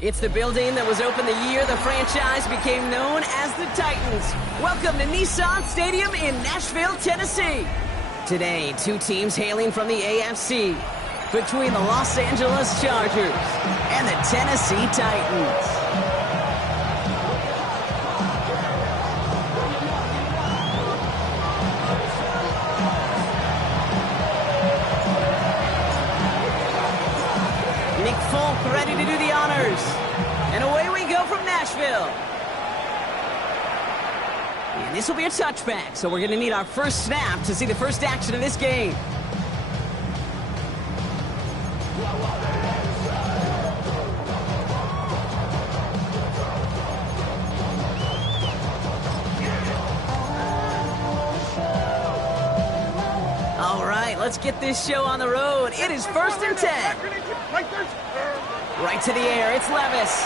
It's the building that was opened the year the franchise became known as the Titans. Welcome to Nissan Stadium in Nashville, Tennessee. Today, two teams hailing from the AFC between the Los Angeles Chargers and the Tennessee Titans. Nick Folk ready to do the honors. And away we go from Nashville. And this will be a touchback, so we're going to need our first snap to see the first action of this game. All right, let's get this show on the road. It is 1st and 10. Right to the air, it's Levis.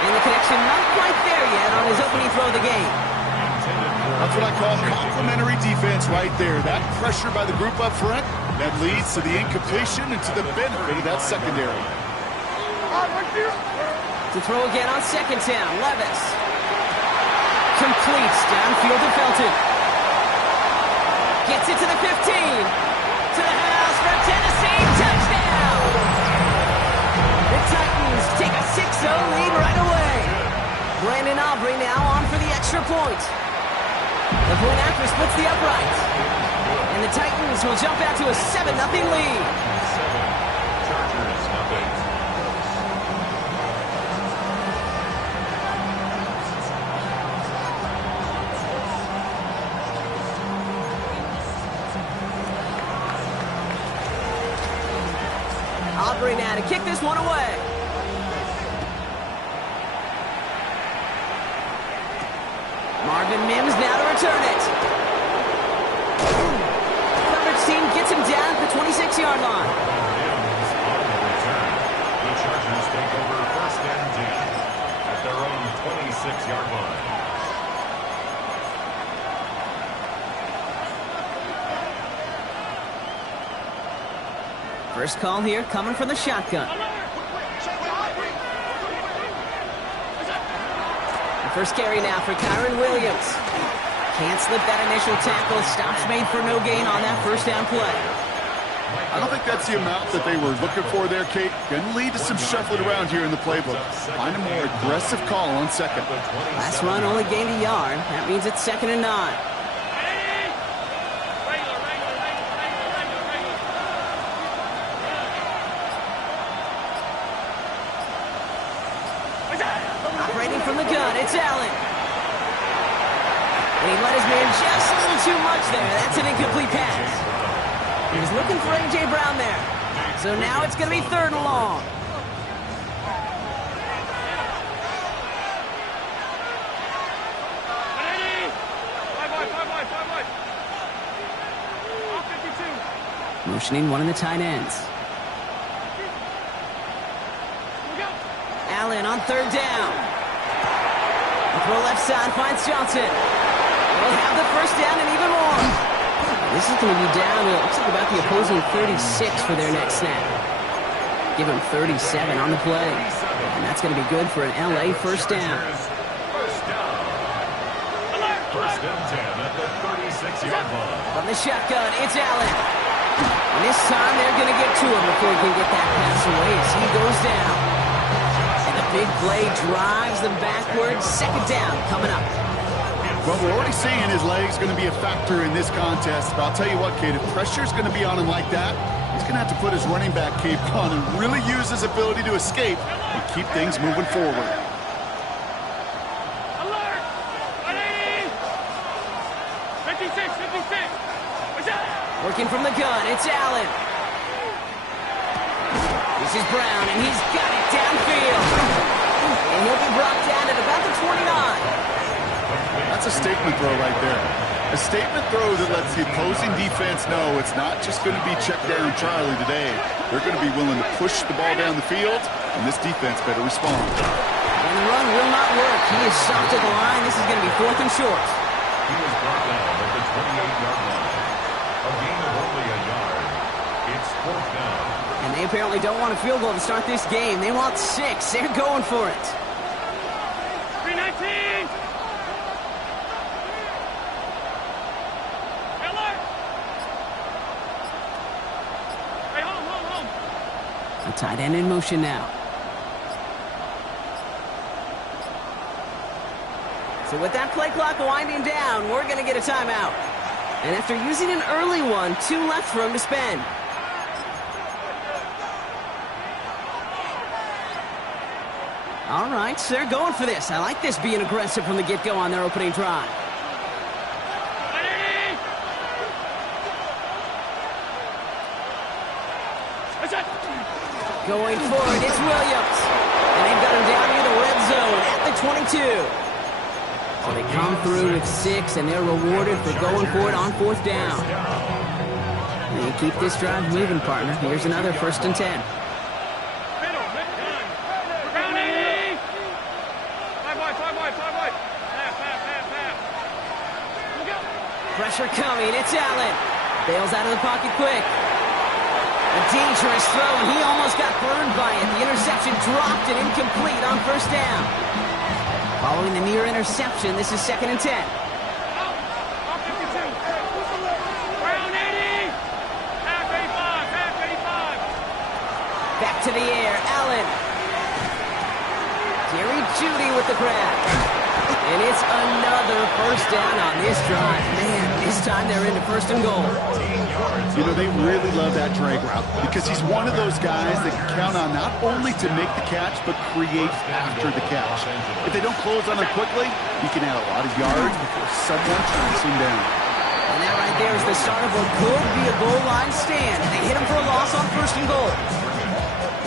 And the connection not quite there yet on his opening throw of the game. That's what I call complimentary defense right there. That pressure by the group up front, that leads to the incompletion and to the benefit of that secondary. To throw again on 2nd down, Levis. Completes downfield to Felton. Gets it to the 15. To the house for Tennessee. Touchdown! The Titans take a 6-0 lead right away. Brandon Aubrey now on for the extra point. The point after splits the upright. And the Titans will jump out to a 7-0 lead. Chargers nothing. Aubrey now to kick this one away. Marvin Mims now to return it. Coverage team gets him down at the 26-yard line. The Chargers take over 1st and 10 at their own 26-yard line. First call here coming from the shotgun. The first carry now for Kyron Williams. Can't slip that initial tackle. Stops made for no gain on that first down play. I don't think that's the amount that they were looking for there, Kate. Going to lead to some shuffling around here in the playbook. Find a more aggressive call on second. Last run only gained a yard. That means it's 2nd and 9. Operating from the gun, it's Allen. And he let his man just a little too much there. That's an incomplete pass. He was looking for A.J. Brown there. So now it's going to be 3rd and long. Motioning one of the tight ends. Allen on 3rd down. The throw left side finds Johnson. They'll have the first down and even more. This is going to be down to, it looks like about the opposing 36 for their next snap. Give them 37 on the play. And that's going to be good for an LA first down. First and 10 at the 36-yard line. From the shotgun, it's Allen. And this time they're going to get to him before he can get that pass away as he goes down. And the big play drives them backwards. 2nd down coming up. Well, we're already seeing his leg's going to be a factor in this contest. But I'll tell you what, Kate, if pressure's going to be on him like that, he's going to have to put his running back cape on and really use his ability to escape and keep things moving forward. Alert! 56! Working from the gun, it's Allen. This is Brown, and he's got it downfield. And he'll be brought down at about the 29. That's a statement throw right there. A statement throw that lets the opposing defense know it's not just going to be check down Charlie today. They're going to be willing to push the ball down the field, and this defense better respond. And the run will not work. He is stopped at the line. This is going to be 4th and short. He was brought down at the 28-yard line. A gain of only a yard. It's 4th down. And they apparently don't want a field goal to start this game. They want 6. They're going for it. 319! Hey, home. A tight end in motion now. So with that play clock winding down, we're going to get a timeout. And after using an early one, 2 left for him to spend. All right, so they're going for this. I like this being aggressive from the get-go on their opening drive. Going for it, it's Williams. And they've got him down near the red zone at the 22. So they come through with 6, and they're rewarded for going for it on 4th down. And you keep this drive moving, partner. Here's another 1st and 10. Pressure coming, it's Allen. Bails out of the pocket quick. A dangerous throw, and he almost got burned by it. The interception dropped and incomplete on 1st down. Following the near interception, this is 2nd and 10. Back to the air, Allen. Jerry Jeudy with the grab. And it's another 1st down on this drive. Man, this time they're into 1st and goal. You know, they really love that drag route because he's one of those guys that can count on not only to make the catch, but create after the catch. If they don't close on him quickly, he can add a lot of yards before someone tracks him down. And that right there is the start of what could be a goal line stand. And they hit him for a loss on 1st and goal.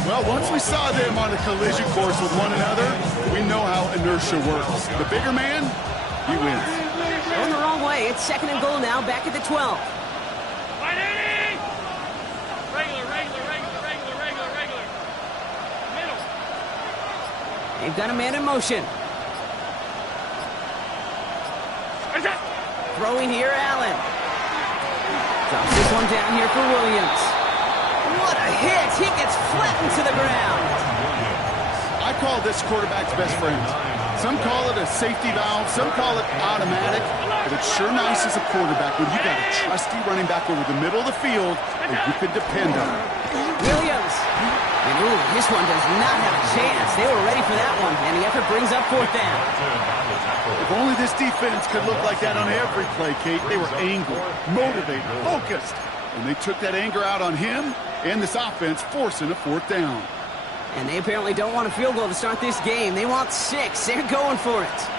Well, once we saw them on a collision course with one another, we know how inertia works. The bigger man, he wins. Going the wrong way. It's 2nd and goal now, back at the 12. Regular. Middle. They've got a man in motion. Throwing here, Allen. Drops this one down here for Williams. What a hit! He gets flattened to the ground. I call this quarterback's best friend. Some call it a safety valve, some call it automatic, but it's sure nice as a quarterback when you got a trusty running back over the middle of the field that you can depend on. Williams. And ooh, this one does not have a chance. They were ready for that one, and the effort brings up 4th down. If only this defense could look like that on every play, Kate. They were angry, motivated, focused, and they took that anger out on him and this offense, forcing a 4th down. And they apparently don't want a field goal to start this game. They want 6. They're going for it.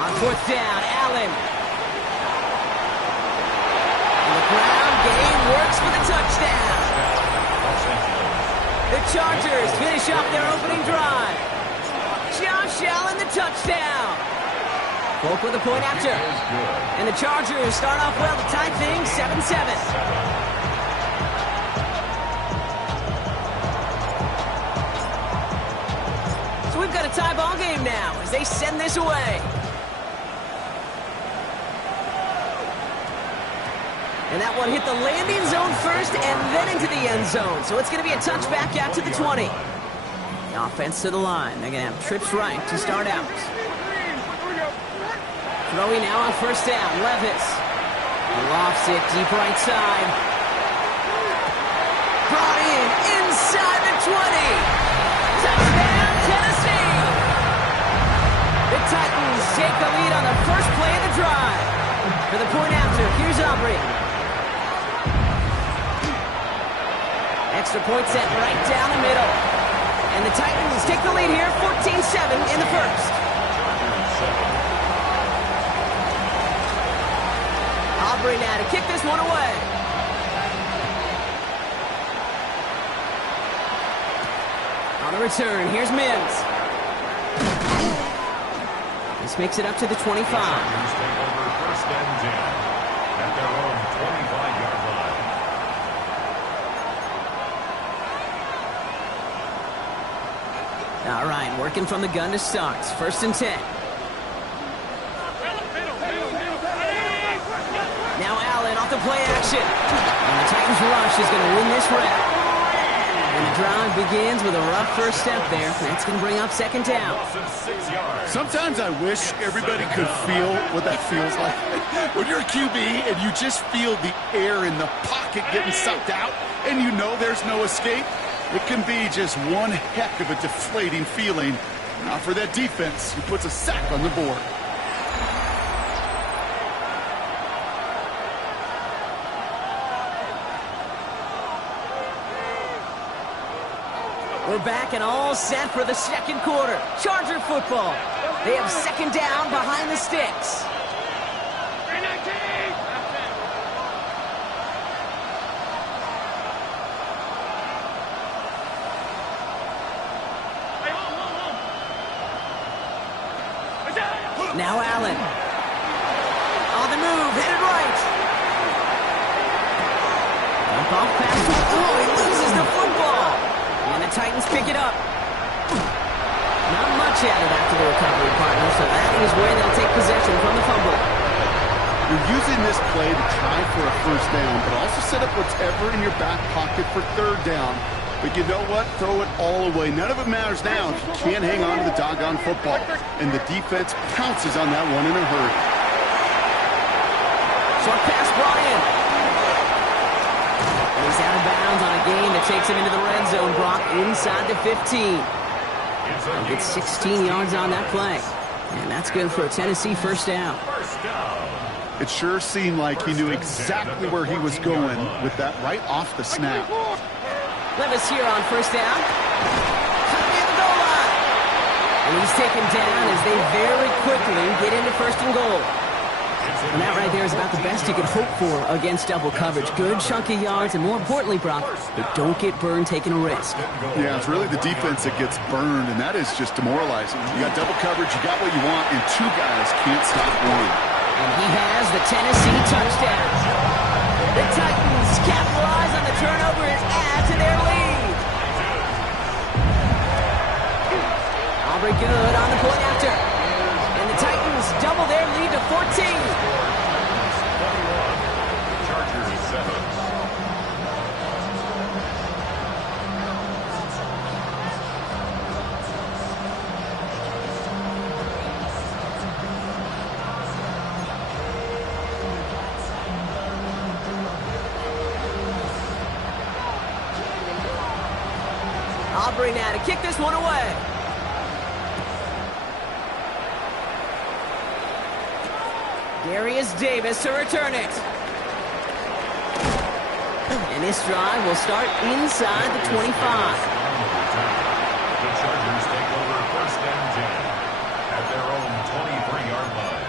On 4th down, Allen. And the ground game works for the touchdown. The Chargers finish off their opening drive. Josh Allen, the touchdown. Folk with a point after. And the Chargers start off well to tie things 7-7. So we've got a tie ball game now as they send this away. And that one hit the landing zone first and then into the end zone. So it's going to be a touchback out to the 20. The offense to the line. They're going to have trips right to start out. Throwing now on 1st down. Levis. Lofts it deep right side. Brought in inside the 20. Touchdown, Tennessee. The Titans take the lead on the first play of the drive. For the point after, here's Aubrey. Extra point set right down the middle. And the Titans take the lead here, 14-7 in the 1st. Aubrey now to kick this one away. On the return, here's Mims. This makes it up to the 25. Take over 1st and 10 at their own 25-yard line. All right, working from the gun to start. 1st and 10. Now Allen off the play action. And the Titans rush is going to win this round. And the drive begins with a rough first step there. That's going to bring up 2nd down. Sometimes I wish everybody could feel what that feels like. When you're a QB and you just feel the air in the pocket getting sucked out and you know there's no escape, it can be just one heck of a deflating feeling. Now for that defense, who puts a sack on the board. We're back and all set for the 2nd quarter. Charger football. They have 2nd down behind the sticks. 319! Hey, home. Now Allen. On the move, headed right. Dump off pass. Oh, he loses the football. And the Titans pick it up. Not much added after the recovery, partner, so that is where they'll take possession from the fumble. You're using this play to try for a 1st down, but also set up whatever in your back pocket for 3rd down. But you know what? Throw it all away. None of it matters now if you can't hang on to the doggone football. And the defense pounces on that one in a hurry. Short pass, Bryant. And he's out of bounds on a gain that takes him into the red zone, Brock, inside the 15. He'll get 16 yards on that play. And that's good for a Tennessee 1st down. It sure seemed like he knew exactly where he was going with that right off the snap. Levis here on 1st down. Cut near the goal line. And he's taken down as they very quickly get into 1st and goal. And that right there is about the best you could hope for against double coverage. Good chunky yards, and more importantly, Brock, but don't get burned taking a risk. Yeah, it's really the defense that gets burned, and that is just demoralizing. You got double coverage, you got what you want, and 2 guys can't stop one. And he has the Tennessee touchdown. The Titans capitalize on the turnover and add to their lead. Aubrey good on the point after. And the Titans double their lead to 14. Chargers 7. Aubrey now to kick this one away. Darius Davis to return it. And this drive will start inside the 25. The Chargers take over 1st and 10 at their own 23-yard line.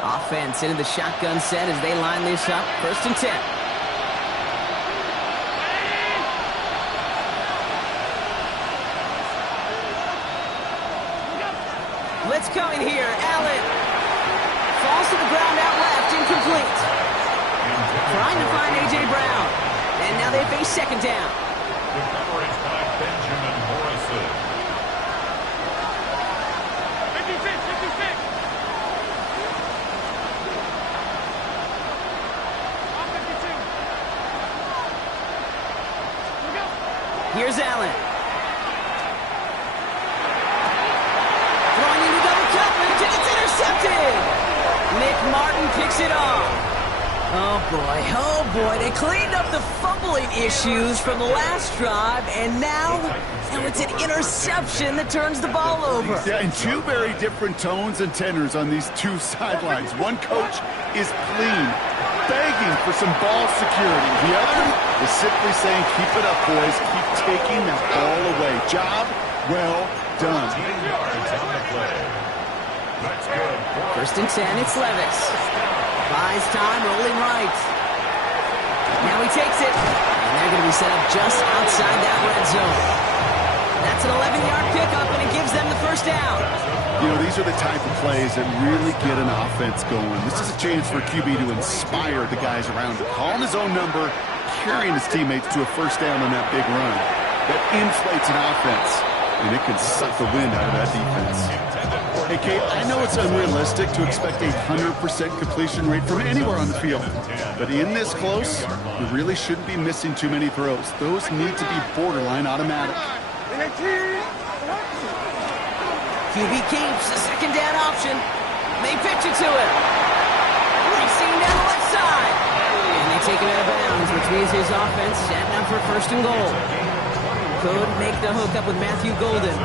Offense into the shotgun set as they line this up. 1st and 10. Blitz coming here. Allen falls to the ground out left, incomplete. Trying to find A.J. Brown. And now they face 2nd down. The coverage by Benjamin Morrison. 56. On 52. Here's Allen. Throwing into double coverage, and it's intercepted. Nick Martin picks it off. Oh boy, they cleaned up the fumbling issues from the last drive, and now it's an interception that turns the ball over. Yeah, and 2 very different tones and tenors on these 2 sidelines. One coach is plein, begging for some ball security. The other is simply saying, keep it up, boys. Keep taking that ball away. Job well done. 10 yards on the play. That's good. 1st and 10, it's Levis. Buys time, rolling right. Now he takes it. And they're going to be set up just outside that red zone. That's That's an 11-yard pickup, and it gives them the first down. You know, these are the type of plays that really get an offense going. This is a chance for QB to inspire the guys around him. Calling his own number, carrying his teammates to a first down on that big run. That inflates an offense, and it can suck the wind out of that defense. Hey, Kate, I know it's unrealistic to expect a 100% completion rate from anywhere on the field. But in this close, you really shouldn't be missing too many throws. Those need to be borderline automatic. QB keeps the second down option. They pitch it to him. Racing down the left side. And they take him out of bounds, which means his offense setting up for first and goal. Could make the hook up with Matthew Golden.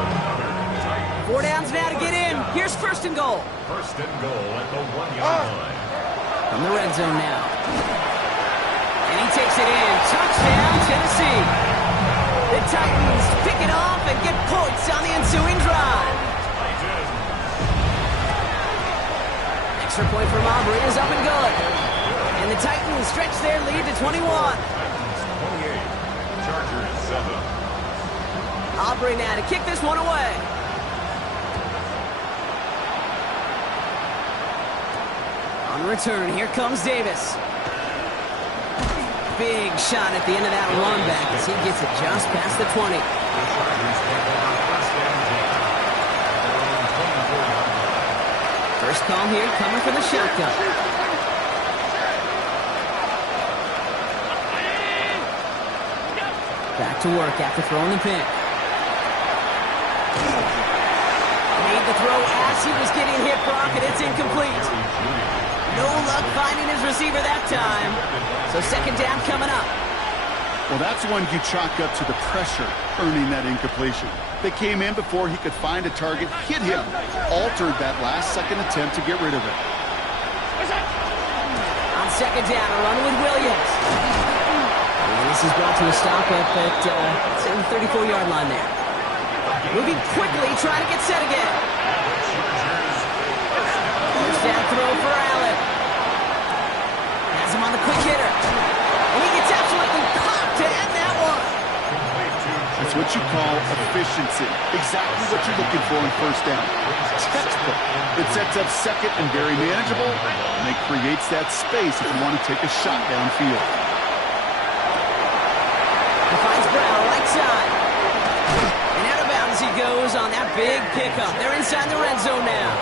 4 downs now to get in. Here's first and goal. First and goal at the 1-yard line. From the red zone now. And he takes it in. Touchdown, Tennessee. The Titans pick it off and get points on the ensuing drive. Extra point from Aubrey is up and good. And the Titans stretch their lead to 21. 28. Chargers 7. Aubrey now to kick this one away. On return, here comes Davis. Big shot at the end of that run back as he gets it just past the 20. First call here coming for the shotgun. Back to work after throwing the pick. Made the throw as he was getting hit, Brock, and it's incomplete. No luck finding his receiver that time. So second down coming up. Well, that's one you chalk up to the pressure earning that incompletion. They came in before he could find a target, hit him, altered that last-second attempt to get rid of it. On second down, a run with Williams. And this is brought to a stop up at the 34-yard line there. Moving quickly, trying to get set again. First down throw for Allen. Has him on the quick hitter. And he gets absolutely popped to end that one. That's what you call efficiency. Exactly what you're looking for in first down. Textbook. It sets up second and very manageable, and it creates that space if you want to take a shot downfield. He finds Brown, right side. And out of bounds he goes on that big pickup. They're inside the red zone now.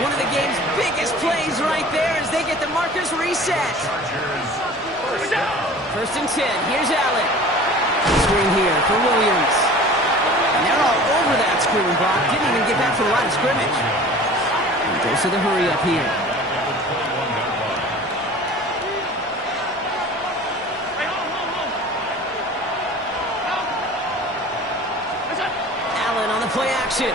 One of the game's biggest plays right there as they get the markers reset. First and 10. Here's Allen. Screen here for Williams. And they're all over that screen, Brock. Didn't even get back to the line of scrimmage. And goes to the hurry up here. Allen on the play action.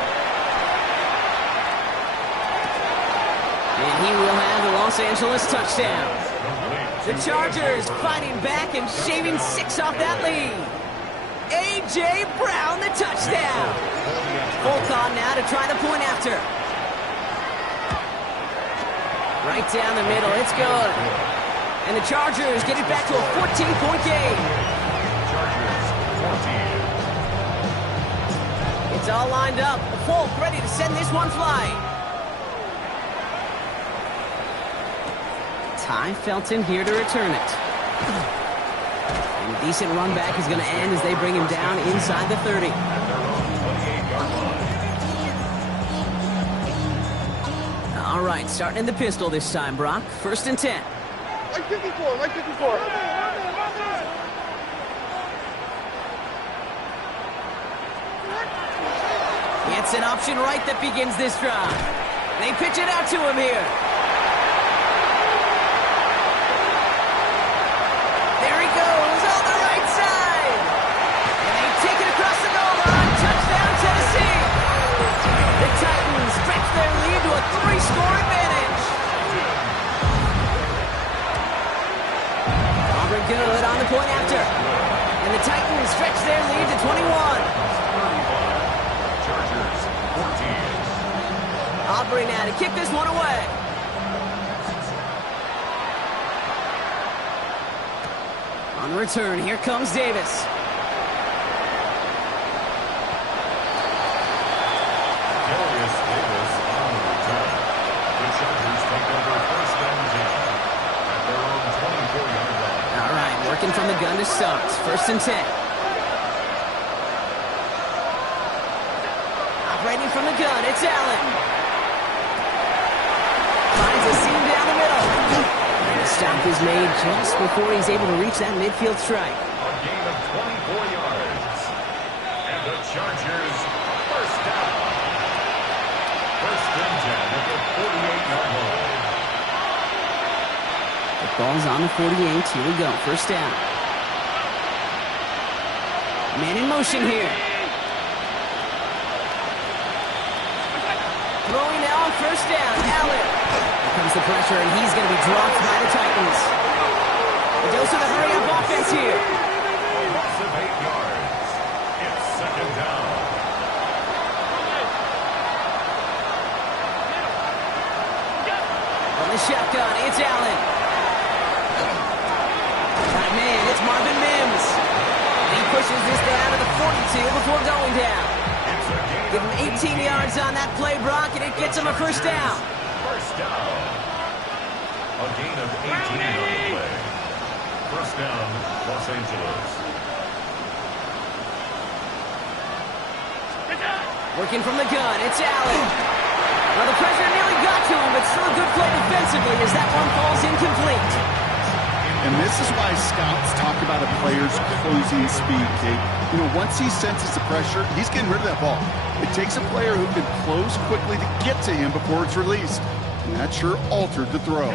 And he will have the Los Angeles touchdown. The Chargers fighting back and shaving 6 off that lead. A.J. Brown, the touchdown. Folk on now to try the point after. Right down the middle, it's good. And the Chargers get it back to a 14-point game. It's all lined up. Folk ready to send this one flying. Ty Felton here to return it. And a decent run back is going to end as they bring him down inside the 30. All right, starting in the pistol this time, Brock. First and 10. Like 54, like 54. It's an option right that begins this drive. They pitch it out to him here. There he goes on the right side. And they take it across the goal line. Touchdown, Tennessee. The Titans stretch their lead to a 3-score advantage. Auburn good on the point after. And the Titans stretch their lead to 21. Aubrey now to kick this one away. On the return, here comes Davis. the gun to start. 1st and 10. Operating from the gun, it's Allen. Finds a seam down the middle. And the stop is made just before he's able to reach that midfield strike. A gain of 24 yards. And the Chargers, first down. 1st and 10 at the 48-yard line. The ball's on the 48. Here we go. 1st down. Man in motion here. Throwing now on 1st down. Allen. Here comes the pressure, and he's going to be dropped by the Titans. A dose of the hurry-up offense here. A loss of 8 yards. It's 2nd down. From the shotgun, it's Allen. Man, it's Marvin Mims. And he pushes this down to the 42 before going down. Give him 18 yards on that play, Brock, and it gets him a 1st down. 1st down. A gain of 18 on the play. 1st down, Los Angeles. Working from the gun, it's Allen. Well, the pressure nearly got to him, but still a good play defensively as that one falls incomplete. And this is why scouts talk about a player's closing speed, Kate. You know, once he senses the pressure, he's getting rid of that ball. It takes a player who can close quickly to get to him before it's released. And that sure altered the throw.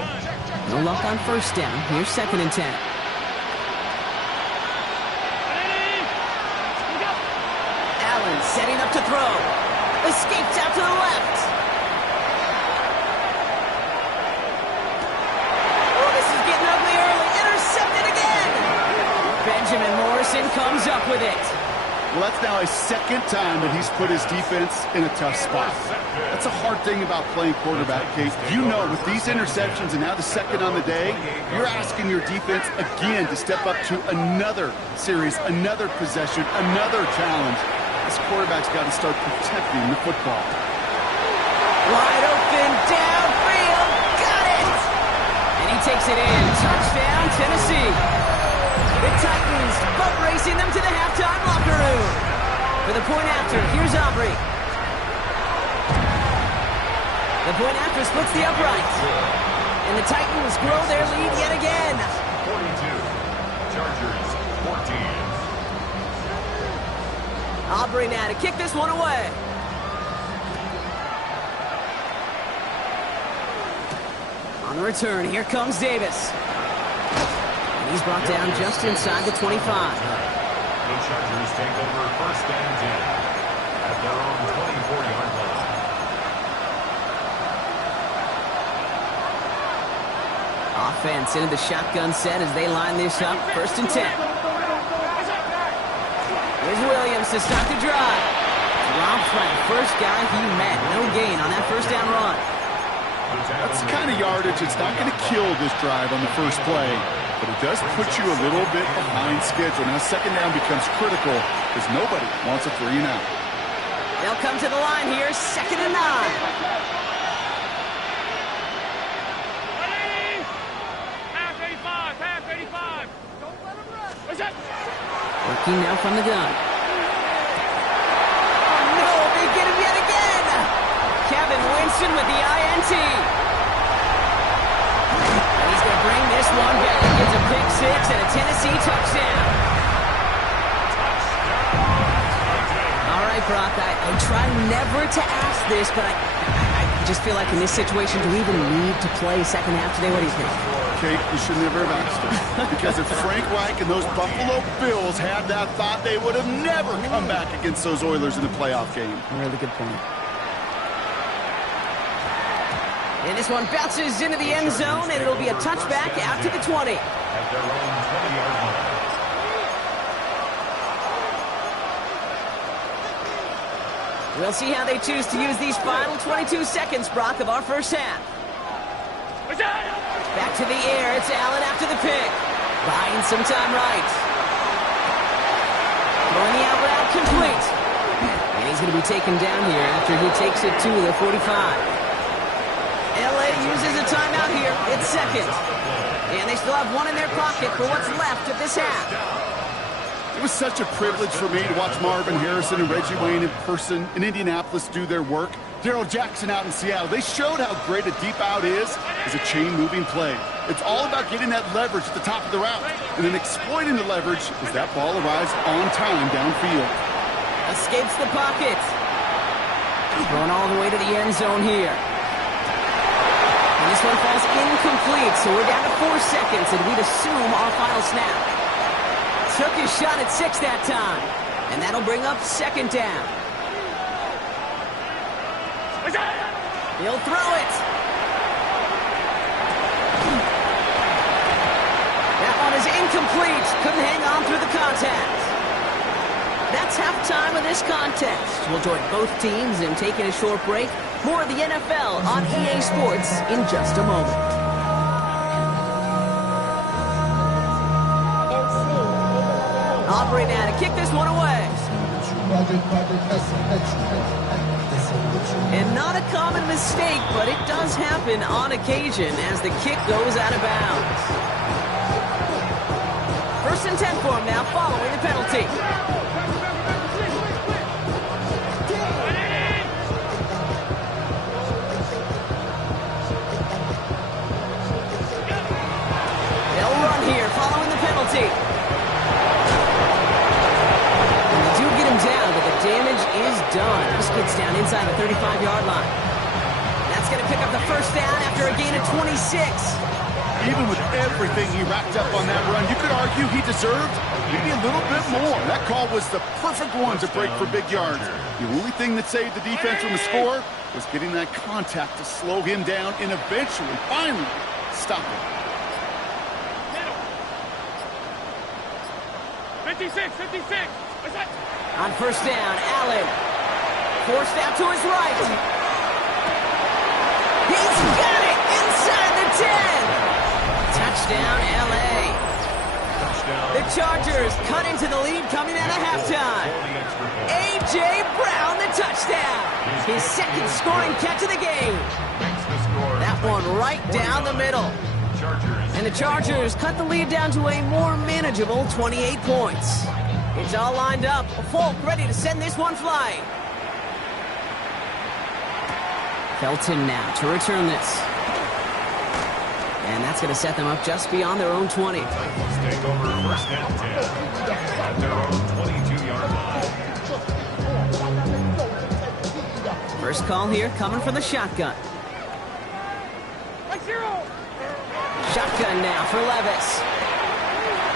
No luck on 1st down. Here's 2nd and 10. Allen setting up to throw. Escapes out to the left. Oh, this is getting ugly early. Intercepted again. Benjamin Morrison comes up with it. Well, that's now a 2nd time that he's put his defense in a tough spot. That's a hard thing about playing quarterback, Kate. You know, with these interceptions and now the 2nd on the day, you're asking your defense again to step up to another series, another possession, another challenge. This quarterback's got to start protecting the football. Wide open, downfield, got it! And he takes it in. Touchdown, Tennessee. The Titans boat racing them to the halftime locker room. For the point after, here's Aubrey. The point after splits the upright. And the Titans grow their lead yet again. 42. Chargers, 14. Aubrey now to kick this one away. On the return, here comes Davis. And he's brought down just inside the 25. The Chargers take over 1st and 10 at their own 24-yard line. Offense into the shotgun set as they line this up. 1st and 10. Here's Williams to start the drive. Dropped by the first guy he met. No gain on that 1st down run. That's the kind of yardage that's not going to kill this drive on the first play, but it does put you a little bit behind schedule. Now 2nd down becomes critical because nobody wants a 3 and out. They'll come to the line here, 2nd and 9. Working now from the gun. Oh no, they get him yet again! Kevin Winston with the INT. And he's going to bring this one back. Gets a pick 6 and a Tennessee touchdown. All right, Brock, I try never to ask this, but I just feel like in this situation, do we even need to play 2nd half today? What do you think? Kate, you should never have asked it. Because if Frank Reich and those Buffalo Bills had that thought, they would have never come back against those Oilers in the playoff game. Really good point. And this one bounces into the end zone, and it'll be a touchback out to the 20. At their own 20-yard line. We'll see how they choose to use these final 22 seconds, Brock, of our 1st half. Back to the air. It's Allen after the pick. Buying some time right. Throwing the out route complete. And he's going to be taken down here after he takes it to the 45. LA uses a timeout here. It's 2nd. And they still have one in their pocket for what's left of this half. It was such a privilege for me to watch Marvin Harrison and Reggie Wayne in person in Indianapolis do their work. Darrell Jackson out in Seattle, they showed how great a deep out is as a chain-moving play. It's all about getting that leverage at the top of the route, and then exploiting the leverage as that ball arrives on time downfield. Escapes the pocket. Going all the way to the end zone here. And this one falls incomplete, so we're down to 4 seconds, and we'd assume our final snap. Took his shot at 6 that time, and that'll bring up second down. He'll throw it. That one is incomplete. Couldn't hang on through the contact. That's halftime of this contest. We'll join both teams in taking a short break. More of the NFL on EA Sports in just a moment. Aubrey now to kick this one away. And not a common mistake, but it does happen on occasion as the kick goes out of bounds. 1st and 10 for him now following the penalty. They'll run here following the penalty. Down, but the damage is done. This gets down inside the 35-yard line. That's going to pick up the first down after a gain of 26. Even with everything he racked up on that run, you could argue he deserved maybe a little bit more. That call was the perfect one to break for big yards. The only thing that saved the defense from the score was getting that contact to slow him down and eventually, finally, stop him. 56. On first down, Allen. Forced out to his right. He's got it inside the 10. Touchdown, L.A. The Chargers cut into the lead coming out of halftime. A.J. Brown, the touchdown. His second scoring catch of the game. That one right down the middle. And the Chargers cut the lead down to a more manageable 28 points. It's all lined up. Folk ready to send this one flying. Felton now to return this. And that's going to set them up just beyond their own 20. Take over 1st and 10 at their own 22-yard line. First call here coming from the shotgun. Shotgun now for Levis.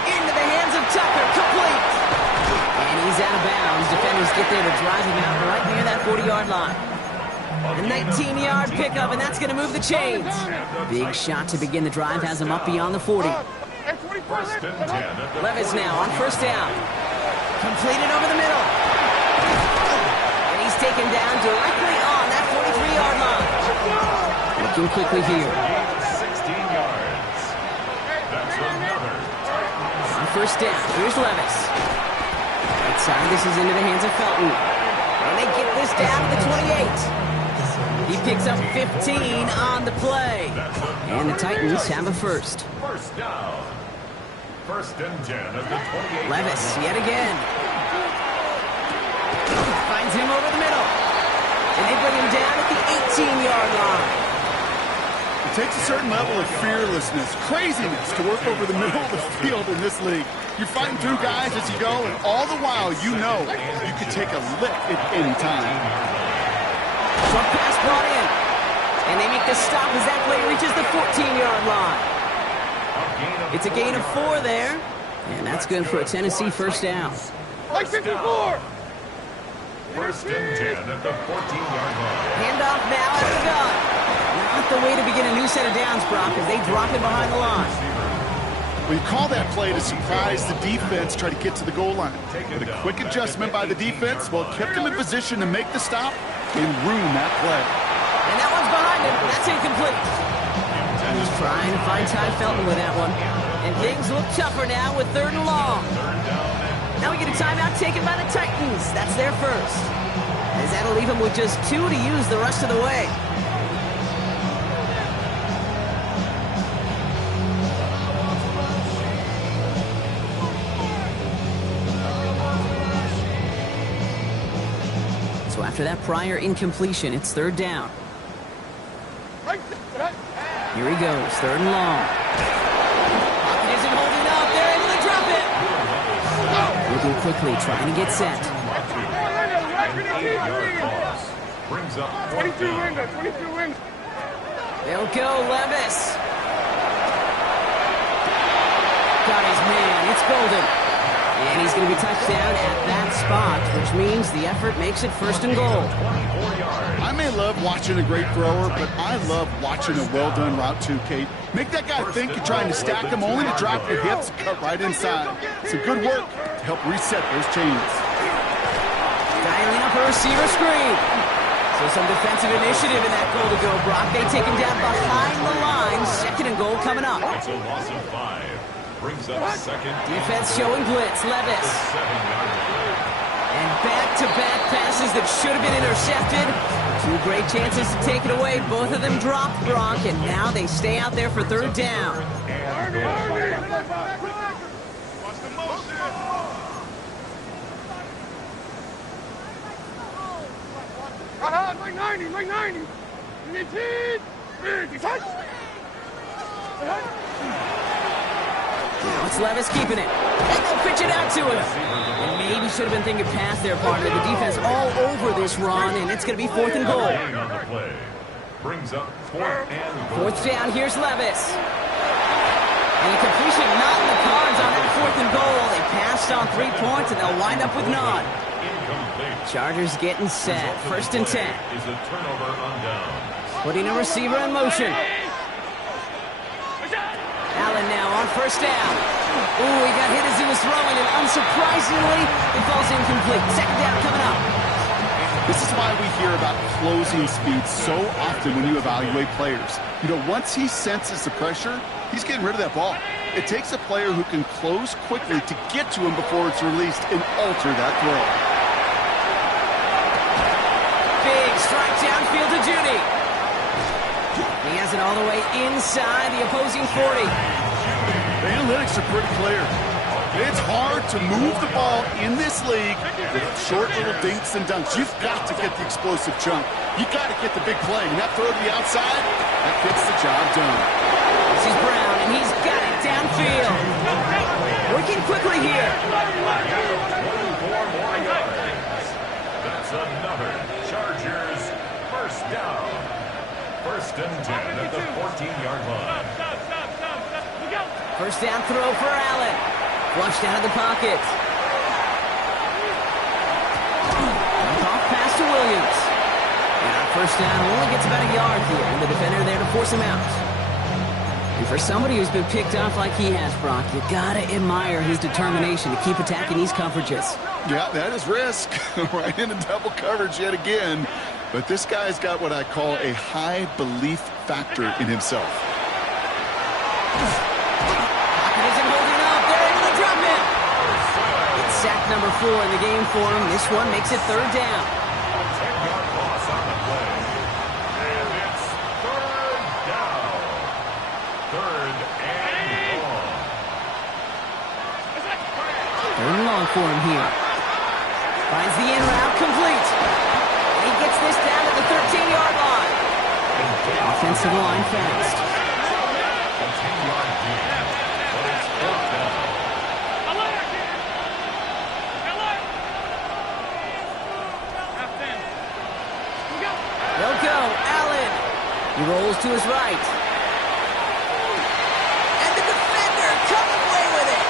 Into the hands of Tucker, complete. And he's out of bounds. Defenders get there to drive him out right near that 40-yard line. A 19-yard pickup, and that's going to move the chains. Big shot to begin the drive has him up beyond the 40. Levis now on first down. Completed over the middle. And he's taken down directly on that 43-yard line. Looking quickly here. 16 yards. That's another. On first down, here's Levis. Outside, this is into the hands of Felton. And they get this down to the 28. He picks up 15 on the play. And the Titans have a first. First down. 1st and 10 at the 28. Levis yet again. Finds him over the middle. And they bring him down at the 18-yard line. It takes a certain level of fearlessness, craziness to work over the middle of the field in this league. You're fighting through guys as you go, and all the while you know you could take a lick at any time. Short pass brought in. And they make the stop as that play reaches the 14-yard line. It's a gain of 4 there. And that's good for a Tennessee first down. Like 54. 1st and 10 at the 14-yard line. Handoff now at the gun. Not the way to begin a new set of downs, Brock, as they drop it behind the line. We call that play to surprise the defense, try to get to the goal line. But a quick adjustment by the defense, well, kept them in position to make the stop and ruin that play. And that one's behind him. That's incomplete. He's trying to find Ty Felton with that one. And things look tougher now with 3rd and long. Now we get a timeout taken by the Titans. That's their first. As that'll leave them with just 2 to use the rest of the way. after that prior incompletion. It's third down. Here he goes, third and long. Pocket isn't holding up. They're able to drop it. Moving quickly, trying to get set. 22 window, 22 window. They'll go, Levis. Got his man, it's Golden. And he's going to be touchdown at that spot, which means the effort makes it first and goal. I may love watching a great thrower, but I love watching a well-done route too, Kate. Make that guy think you're trying to stack him, only to drop your hips, cut right inside. Some good work to help reset those chains. Dialing up a receiver screen. So some defensive initiative in that goal to go, Brock. They take him down behind the line. Second and goal coming up. It's a loss of 5. Brings up second. Defense showing blitz. Levis. And back-to-back passes that should have been intercepted. 2 great chances to take it away. Both of them dropped, Brock, and now they stay out there for third down. Like 90, like 90. Now it's Levis keeping it. And they'll pitch it out to him. And maybe should have been thinking past their partner. The defense all over this run, and it's going to be fourth and goal. Brings up Fourth down, here's Levis. And the completion not in the cards on that fourth and goal. They passed on 3 points, and they'll wind up with none. Chargers getting set. First and 10. Is a turnover on downs. Putting a receiver in motion. Allen now on first down. Ooh, he got hit as he was throwing, and unsurprisingly, it falls incomplete. Second down coming up. This is why we hear about closing speed so often when you evaluate players. You know, once he senses the pressure, he's getting rid of that ball. It takes a player who can close quickly to get to him before it's released and alter that throw. Big strike downfield to Judy. He has it all the way inside the opposing 40. The analytics are pretty clear. It's hard to move the ball in this league with short little dinks and dunks. You've got to get the explosive chunk. You've got to get the big play. And that throw to the outside, that gets the job done. This is Brown, and he's got it downfield. Working quickly here. 24 more yards. That's another Chargers first down. First and 10 at the 14-yard line. First down throw for Allen. Flushed out of the pocket. Off pass to Williams. And first down only gets about a yard here, and the defender there to force him out. And for somebody who's been picked off like he has, Brock, you gotta admire his determination to keep attacking these coverages. Yeah, that is risk. Right into double coverage yet again. But this guy's got what I call a high belief factor in himself. Pocket isn't holding up. They're able to drop it. It's sack number 4 in the game for him. This one makes it third down. 10-yard loss on the play. And it's third down. Third and long. Third and long for him here. Finds the in route complete. And he gets this down to the 13-yard line. Offensive line fast. A 10-yard gain. But it's fourth down. They'll go. Allen. He rolls to his right. And the defender come away with it.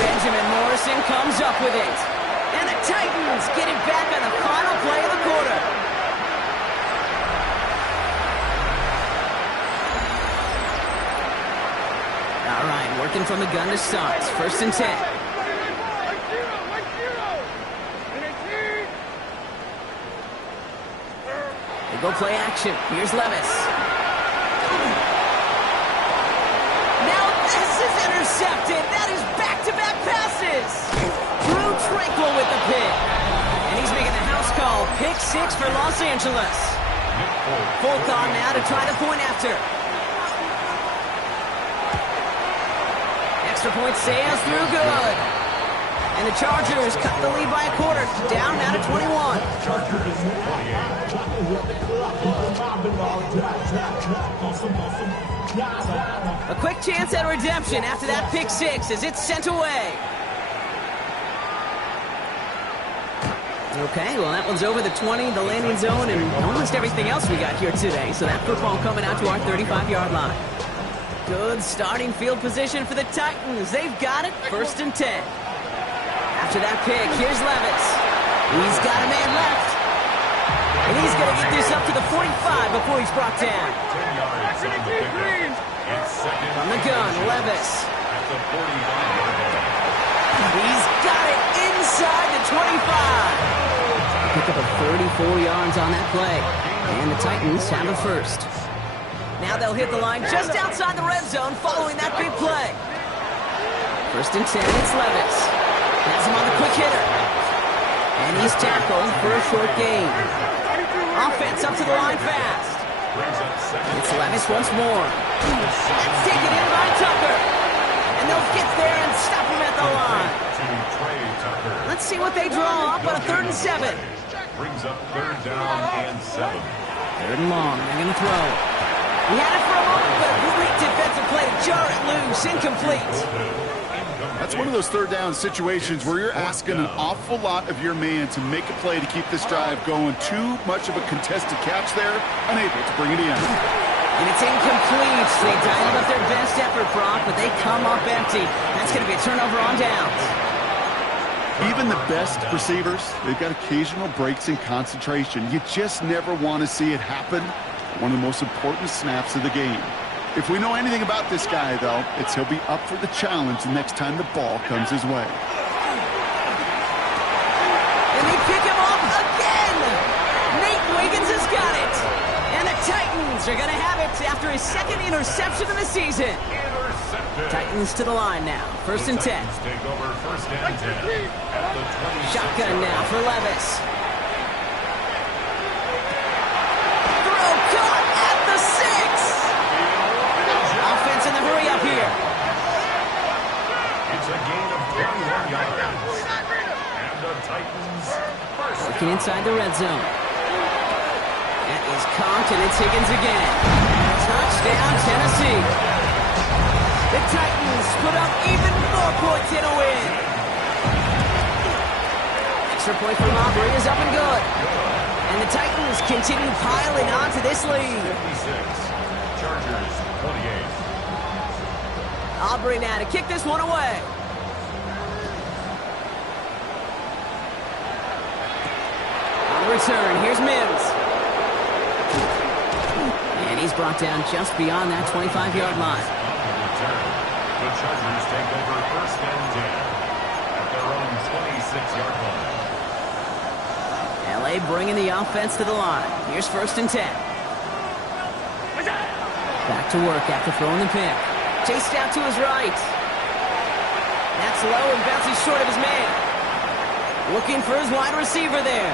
Benjamin Morrison comes up with it. And the Titans get it back on the final play of the quarter. All right, working from the gun to start. First and 10. They go play action. Here's Levis. Now this is intercepted. That is back-to-back passes. Drew Tranquil with the pick. And he's making the house call. Pick 6 for Los Angeles. Folk on now to try the point after. Extra point sails through good. And the Chargers cut the lead by a quarter, down now to 21. A quick chance at redemption after that pick six as it's sent away. Okay, well that one's over the 20, the landing zone, and almost everything else we got here today. So that football coming out to our 35-yard line. Good starting field position for the Titans. They've got it, 1st and 10. After that pick, here's Levis. He's got a man left. And he's going to get this up to the 45 before he's brought down. From the gun, Levis. He's got it inside the 25. Pick up of 34 yards on that play. And the Titans have a first. Now they'll hit the line just outside the red zone following that big play. 1st and 10, it's Levis. Has him on the quick hitter. And he's tackled for a short gain. Offense up to the line fast. It's Levis once more. It's taken in by Tucker. And they'll get there and stop him at the line. Let's see what they draw up on a 3rd and 7. Brings up 3rd down and 7. 3rd and long. They're going to throw. He had it for a moment, but a great defensive play to jar it loose. Incomplete. That's one of those 3rd down situations where you're asking an awful lot of your man to make a play to keep this drive going. Too much of a contested catch there, unable to bring it in. And it's incomplete. They dialed up their best effort, Brock, but they come up empty. That's going to be a turnover on downs. Even the best receivers, they've got occasional breaks in concentration. You just never want to see it happen. One of the most important snaps of the game. If we know anything about this guy, though, it's he'll be up for the challenge the next time the ball comes his way. And they pick him off again! Nate Wiggins has got it! And the Titans are going to have it after his 2nd interception of the season. Titans to the line now. 1st and 10. Take over 1st and 10 at the 20. Shotgun now for Levis. Throw caught at the 6! Offense in the hurry up here. It's a gain of 21 yards. And the Titans first. Working inside the red zone. That is caught, and it's Higgins again. Touchdown, Tennessee. The Titans put up even more points in a win. Extra point from Aubrey is up and good. And the Titans continue piling on to this lead. 56. Chargers 28. Aubrey now to kick this one away. On return, here's Mims. And he's brought down just beyond that 25-yard line. The Chargers take over 1st and 10 at their own 26-yard line. LA bringing the offense to the line. Here's 1st and 10. Back to work after throwing the pick. Chased out to his right. That's low and bounces short of his man. Looking for his wide receiver there.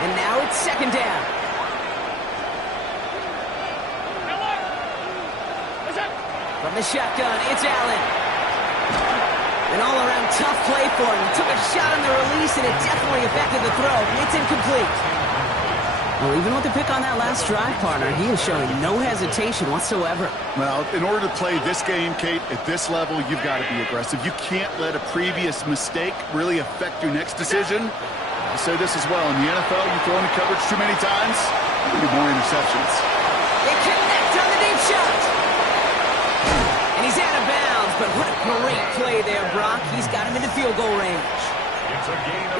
And now it's 2nd down. From the shotgun, it's Allen. An all-around tough play for him. He took a shot on the release, and it definitely affected the throw. It's incomplete. Well, even with the pick on that last drive, partner, he is showing no hesitation whatsoever. Well, in order to play this game, Kate, at this level, you've got to be aggressive. You can't let a previous mistake really affect your next decision. I'll say this as well. In the NFL, you throw into coverage too many times, you get more interceptions. They connect on the deep shot. And he's out of bounds, but what a great play there, Brock. He's got him into field goal range.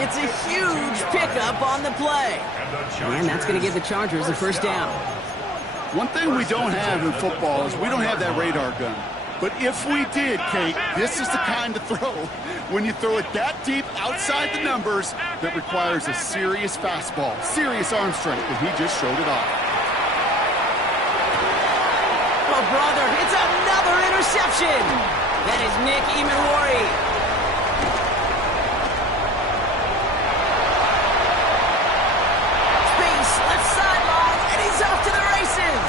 It's a huge pickup on the play. And that's going to give the Chargers a 1st down. One thing we don't have in football is we don't have that radar gun. But if we did, Kate, this is the kind of throw, when you throw it that deep outside the numbers, that requires a serious fastball, serious arm strength, and he just showed it off. Oh, brother, it's another interception. That is Nick Emenwari. Left sideline, and he's off to the races.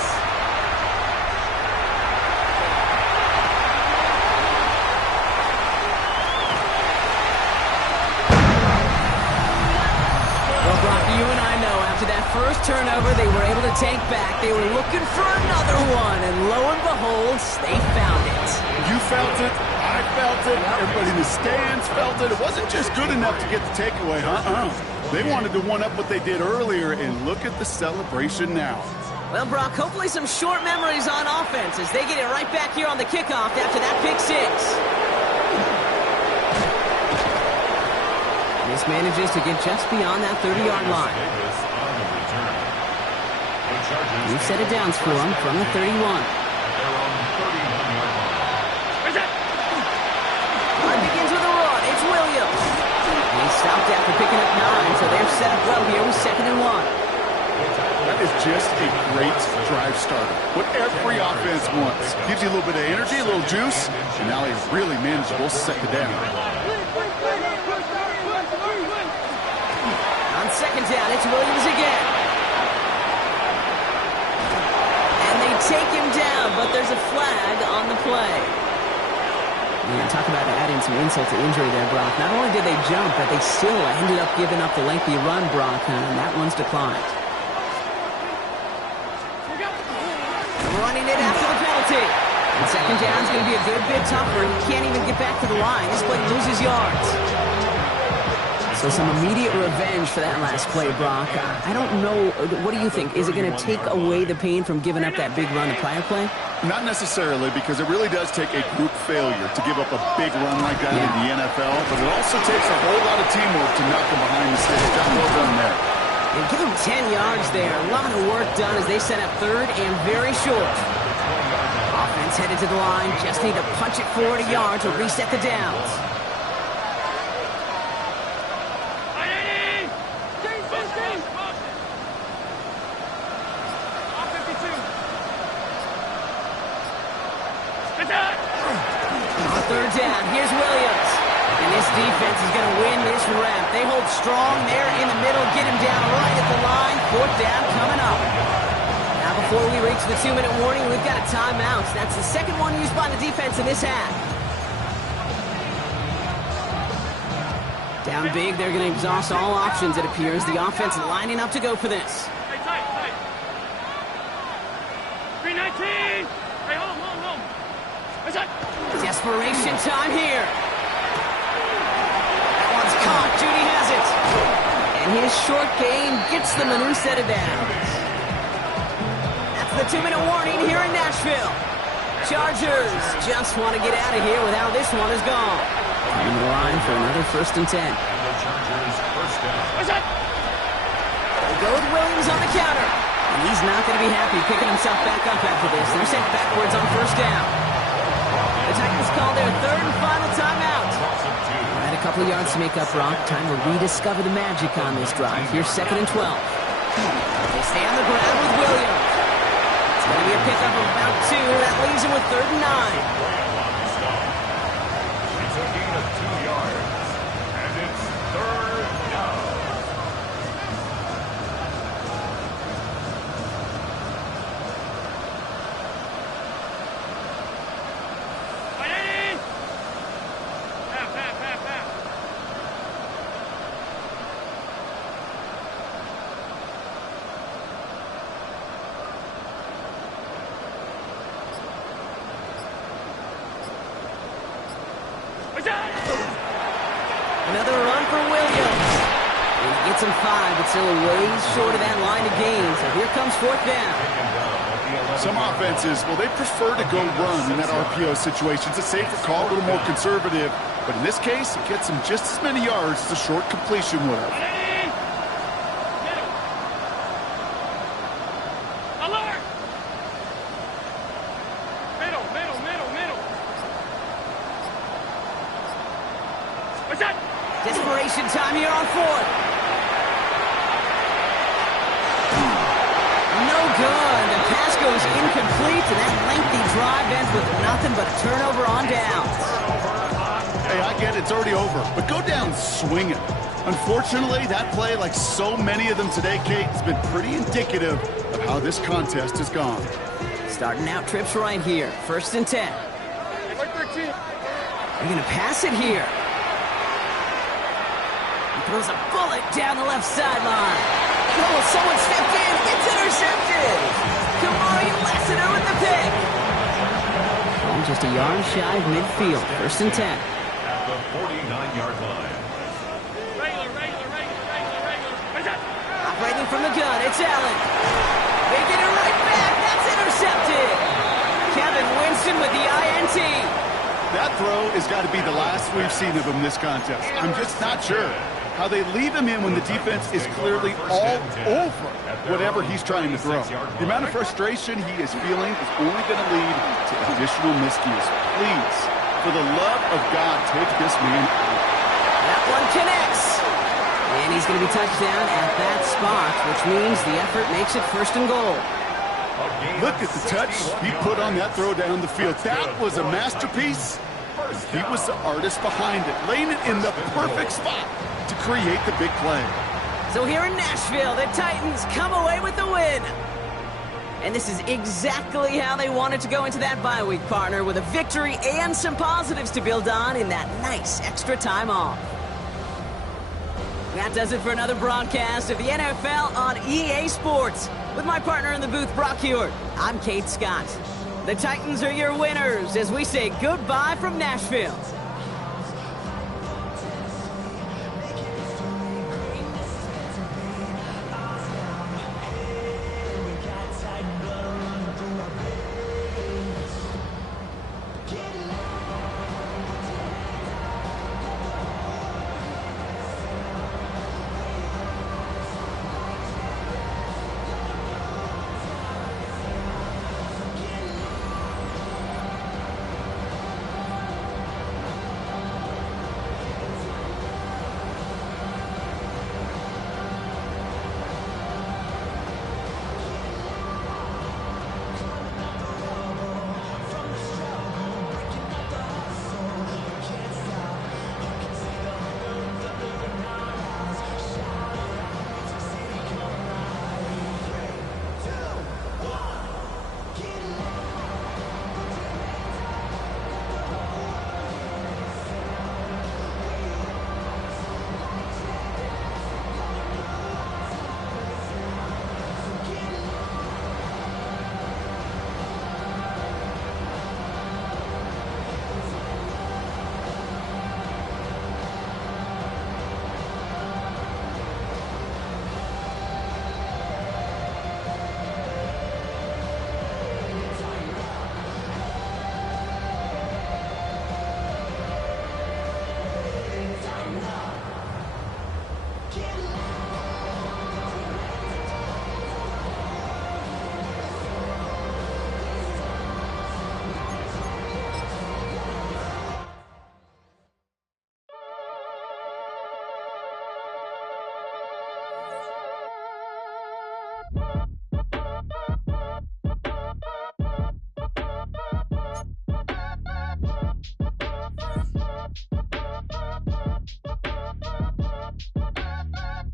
looking for another one, and lo and behold, they found it. You felt it. I felt it. Everybody in the stands felt it. It wasn't just good enough to get the takeaway. They wanted to one-up what they did earlier, and look at the celebration now. Well, Brock, hopefully some short memories on offense as they get it right back here on the kickoff after that pick six. This manages to get just beyond that 30-yard line. We've set it down for him from the 31. Line begins with a run. It's Williams. He's stopped after picking up 9, so they're set up well here with 2nd and 1. That is just a great drive starter. What every offense wants. Gives you a little bit of energy, a little juice, and now a really manageable 2nd down. On 2nd down, it's Williams again. And they take him down, but there's a flag on the play. Man, talk about adding some insult to injury there, Brock. Not only did they jump, but they still ended up giving up the lengthy run, Brock, and that one's declined. Running it after the penalty. And 2nd down's going to be a good bit tougher. He can't even get back to the line. This play loses yards. So some immediate revenge for that last play, Brock. I don't know. What do you think? Is it going to take away the pain from giving up that big run the prior play? Not necessarily, because it really does take a group failure to give up a big run like that in the NFL, but it also takes a whole lot of teamwork to knock them behind the sticks. John, well done there. And give them 10 yards there. A lot of work done as they set up 3rd and very short. Offense headed to the line. Just need to punch it 40 yards to reset the downs. On 3rd down, here's Williams. And this defense is going to win this rep. They hold strong there in the middle, get him down right at the line. 4th down coming up. Now before we reach the 2-minute warning, we've got a timeout. That's the 2nd one used by the defense in this half. Down big, they're going to exhaust all options, it appears. The offense lining up to go for this. Hey, tight. 319. Hey, hold on. Desperation time here. That one's caught. Judy has it. And his short game gets them a new set of downs. That's the 2-minute warning here in Nashville. Chargers just want to get out of here with how this one is gone. On the line for another 1st and 10. They go with Williams on the counter. And he's not going to be happy picking himself back up after this. They're sent backwards on 1st down. The Titans call their 3rd and final timeout. Right, a couple of yards to make up, Brock. Time to rediscover the magic on this drive. Here's 2nd and 12. They stay on the ground with Williams. It's going to be a pickup of about 2. That leaves him with 3rd and 9. It's a gain of 2 yards. And it's 3rd down. Another run for Williams. And he gets him 5, but still a ways short of that line of gain. So here comes 4th down. Some offenses, well, they prefer to go run in that RPO situation. It's a safer call, a little more conservative. But in this case, it gets them just as many yards as a short completion would have. Desperation time here on 4th. No good. The pass goes incomplete, and that lengthy drive ends with nothing but a turnover on downs. Hey, I get it. It's already over. But go down swinging. Unfortunately, that play, like so many of them today, Kate, has been pretty indicative of how this contest has gone. Starting out trips right here. 1st and 10. They're going to pass it here. Throws a bullet down the left sideline. Oh, someone stepped in. It's intercepted. Kamari Lassiter with the pick. Oh, just a yard shy of midfield. 1st and 10. At the 49-yard line. Regular. Operating from the gun, it's Allen. They get it right back. That's intercepted. Kevin Winston with the INT. That throw has got to be the last we've seen of him this contest. I'm just not sure how they leave him in when the defense is clearly all over whatever he's trying to throw. The amount of frustration he is feeling is only going to lead to additional miscues. Please, for the love of God, take this man out. That one connects. And he's going to be touchdown at that spot, which means the effort makes it 1st and goal. Look at the touch he put on that throw down the field. That was a masterpiece. He was the artist behind it, laying it in the perfect spot to create the big play. So here in Nashville, the Titans come away with the win. And this is exactly how they wanted to go into that bye week, partner, with a victory and some positives to build on in that nice extra time off. That does it for another broadcast of the NFL on EA Sports. With my partner in the booth, Brock Huard, I'm Kate Scott. The Titans are your winners as we say goodbye from Nashville.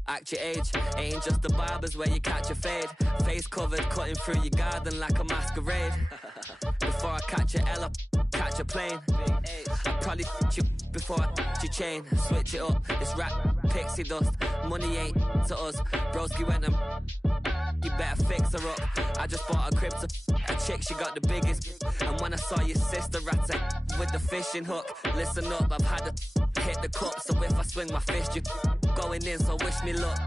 Act your age, ain't just the barbers where you catch a fade. Face covered, cutting through your garden like a masquerade. Before I catch a L up, catch a plane. I probably f*** you before I f*** your chain. Switch it up, this rap pixie dust. Money ain't to us, broski went and you better fix her up. I just bought a crib to a chick, she got the biggest. And when I saw your sister rat with the fishing hook, listen up, I've had to hit the cup. So if I swing my fist, you going in, so wish me luck.